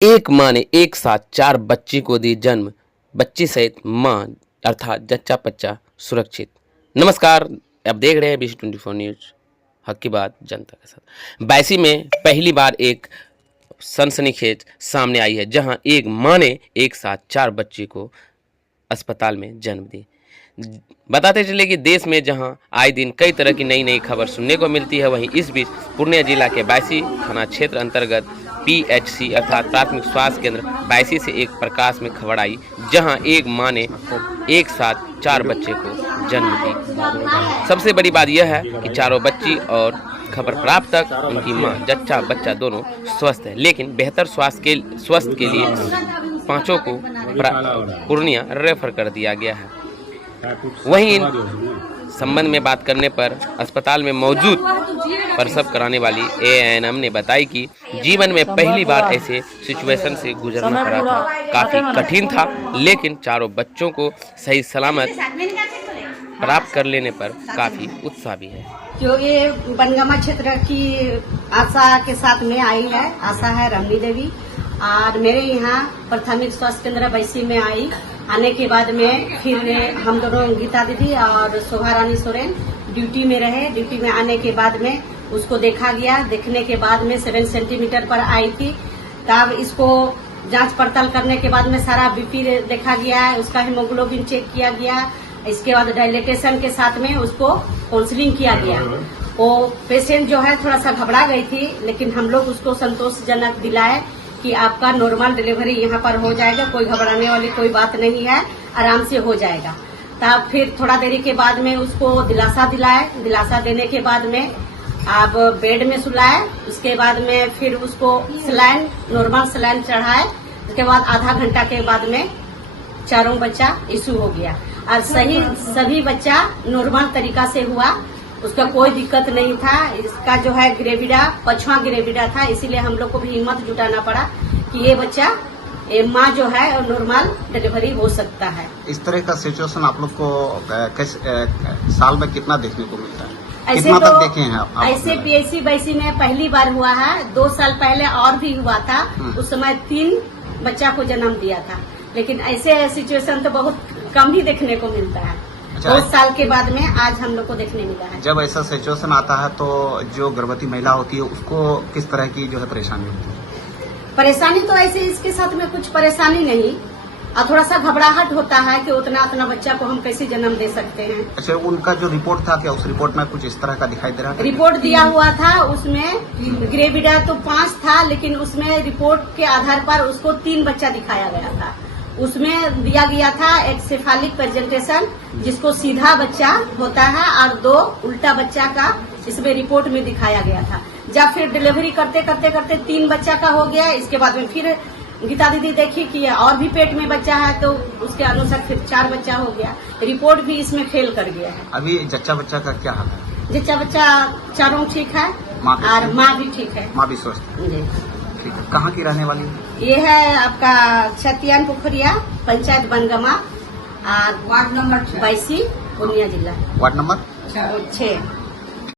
एक माँ ने एक साथ 4 बच्ची को दी जन्म, बच्ची सहित माँ अर्थात जच्चा बच्चा सुरक्षित। नमस्कार, आप देख रहे हैं BC24 न्यूज, हक की बात जनता के साथ। बैसी में पहली बार एक सनसनीखेज सामने आई है, जहां एक माँ ने एक साथ 4 बच्ची को अस्पताल में जन्म दी। बताते चले कि देश में जहां आए दिन कई तरह की नई नई खबर सुनने को मिलती है, वहीं इस बीच पूर्णिया जिला के बैसी थाना क्षेत्र अंतर्गत PHC अर्थात प्राथमिक स्वास्थ्य केंद्र बैसी से एक प्रकाश में खबर आई, जहां एक मां ने एक साथ 4 बच्चे को जन्म दी। सबसे बड़ी बात यह है कि चारों बच्ची और खबर प्राप्त तक उनकी मां जच्चा बच्चा दोनों स्वस्थ है, लेकिन बेहतर स्वास्थ्य के लिए पांचों को पूर्णिया रेफर कर दिया गया है। वहीं इन संबंध में बात करने पर अस्पताल में मौजूद प्रसव कराने वाली ANM ने बताई कि जीवन में पहली बार ऐसे सिचुएशन से गुजरना पड़ा था। काफी कठिन था, लेकिन चारों बच्चों को सही सलामत प्राप्त कर लेने पर काफी उत्साह भी है। जो ये बनगामा क्षेत्र की आशा के साथ में आई है, आशा है रमनी देवी, और मेरे यहाँ प्राथमिक स्वास्थ्य केंद्र बैसी में आई। आने के बाद में फिर हम दोनों गीता दीदी और शोभा रानी सोरेन ड्यूटी में रहे। ड्यूटी में आने के बाद में उसको देखा गया। देखने के बाद में 7 सेंटीमीटर पर आई थी। तब इसको जांच पड़ताल करने के बाद में सारा BP देखा गया है, उसका हीमोग्लोबिन चेक किया गया। इसके बाद डायलिटेशन के साथ में उसको काउंसलिंग किया गया। वो पेशेंट जो है थोड़ा सा घबरा गई थी, लेकिन हम लोग उसको संतोषजनक दिलाए कि आपका नॉर्मल डिलीवरी यहाँ पर हो जाएगा, कोई घबराने वाली कोई बात नहीं है, आराम से हो जाएगा। तब फिर थोड़ा देरी के बाद में उसको दिलासा दिलाए। दिलासा देने के बाद में आप बेड में सुलाए। उसके बाद में फिर उसको सलाइन, नॉर्मल सलाइन चढ़ाए। उसके बाद आधा घंटा के बाद में चारों बच्चा इशू हो गया और सभी बच्चा नॉर्मल तरीका से हुआ। उसका कोई दिक्कत नहीं था। इसका जो है ग्रेविडा 5वां ग्रेविडा था, इसीलिए हम लोग को भी हिम्मत जुटाना पड़ा कि ये बच्चा माँ जो है नॉर्मल डिलीवरी हो सकता है। इस तरह का सिचुएशन आप लोग को साल में कितना देखने को मिलता है? ऐसे कितना तक देखे हैं आप? ऐसे PHC बैसी में पहली बार हुआ है। 2 साल पहले और भी हुआ था, उस समय 3 बच्चा को जन्म दिया था, लेकिन ऐसे सिचुएशन तो बहुत कम ही देखने को मिलता है। 2 साल के बाद में आज हम लोग को देखने मिला है। जब ऐसा सिचुएशन आता है तो जो गर्भवती महिला होती है उसको किस तरह की जो है परेशानी होती है? परेशानी तो ऐसे इसके साथ में कुछ परेशानी नहीं, और थोड़ा सा घबराहट होता है कि उतना बच्चा को हम कैसे जन्म दे सकते हैं। अच्छा, उनका जो रिपोर्ट था, क्या उस रिपोर्ट में कुछ इस तरह का दिखाई दे रहा था? रिपोर्ट दिया हुआ था, उसमें ग्रेविडा तो 5 था, लेकिन उसमें रिपोर्ट के आधार पर उसको 3 बच्चा दिखाया गया था। उसमें दिया गया था एक सेफालिक प्रेजेंटेशन, जिसको सीधा बच्चा होता है, और 2 उल्टा बच्चा का इसमें रिपोर्ट में दिखाया गया था। जब फिर डिलीवरी करते 3 बच्चा का हो गया। इसके बाद में फिर गीता दीदी देखी कि और भी पेट में बच्चा है, तो उसके अनुसार फिर 4 बच्चा हो गया। रिपोर्ट भी इसमें फेल कर गया है। अभी जच्चा बच्चा का क्या हाल है? जच्चा बच्चा चारों ठीक है और माँ भी ठीक है। माँ भी स्वस्थ है? ठीक है। कहाँ की रहने वाली है? ये है आपका छतियान पोखरिया, पंचायत बनगामा, और वार्ड नंबर 82, पूर्णिया जिला। Ward number 6।